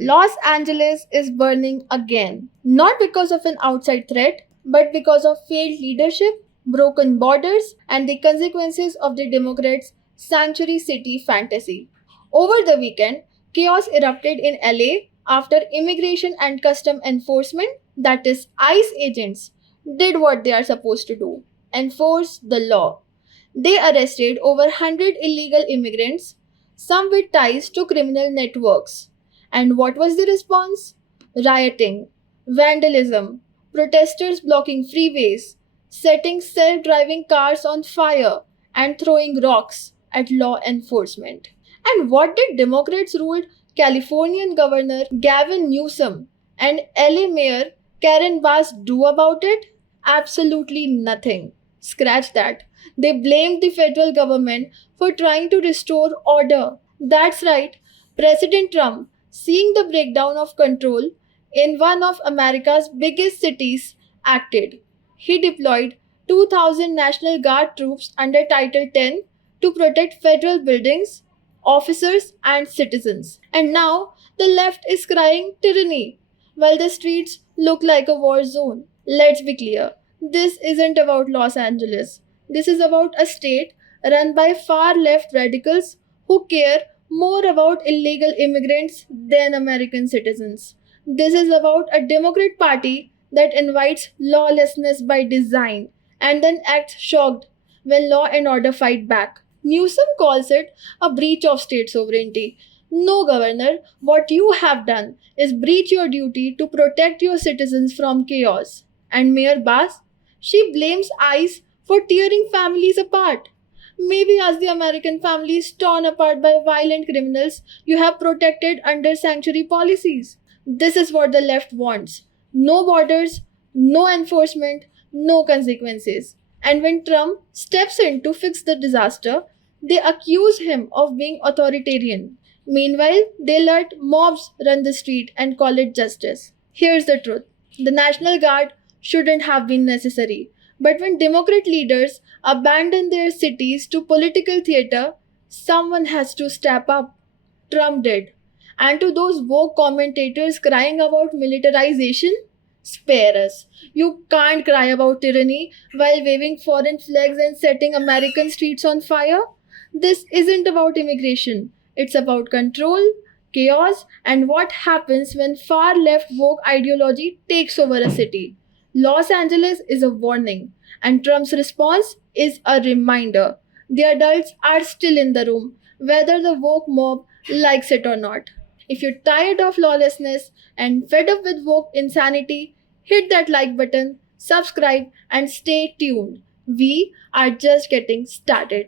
Los Angeles is burning again, not because of an outside threat, but because of failed leadership, broken borders, and the consequences of the Democrats' sanctuary city fantasy. Over the weekend, chaos erupted in LA after immigration and custom enforcement, that is, ICE agents, did what they are supposed to do: enforce the law. They arrested over 100 illegal immigrants, some with ties to criminal networks. And what was the response? Rioting, vandalism, protesters blocking freeways, setting self driving cars on fire, and throwing rocks at law enforcement. And what did Democrats ruled Californian Governor Gavin Newsom and LA Mayor Karen Bass do about it? Absolutely nothing. Scratch that. They blamed the federal government for trying to restore order. That's right. President Trump, seeing the breakdown of control in one of America's biggest cities, acted. He deployed 2,000 National Guard troops under Title 10 to protect federal buildings, officers, and citizens. And now the left is crying tyranny while the streets look like a war zone. Let's be clear, this isn't about Los Angeles. This is about a state run by far left radicals who care more about illegal immigrants than American citizens. This is about a Democrat Party that invites lawlessness by design and then acts shocked when law and order fight back. Newsom calls it a breach of state sovereignty. No, Governor, what you have done is breach your duty to protect your citizens from chaos. And Mayor Bass, she blames ICE for tearing families apart. Maybe as the American family is torn apart by violent criminals you have protected under sanctuary policies. This is what the left wants: no borders, no enforcement, no consequences. And when Trump steps in to fix the disaster, they accuse him of being authoritarian. Meanwhile, they let mobs run the street and call it justice. Here's the truth: the National Guard shouldn't have been necessary. But when Democrat leaders abandon their cities to political theater, someone has to step up. Trump did. And to those woke commentators crying about militarization, spare us. You can't cry about tyranny while waving foreign flags and setting American streets on fire. This isn't about immigration, it's about control, chaos, and what happens when far left woke ideology takes over a city. Los Angeles is a warning, and Trump's response is a reminder. The adults are still in the room, whether the woke mob likes it or not. If you're tired of lawlessness and fed up with woke insanity, hit that like button, subscribe, and stay tuned. We are just getting started.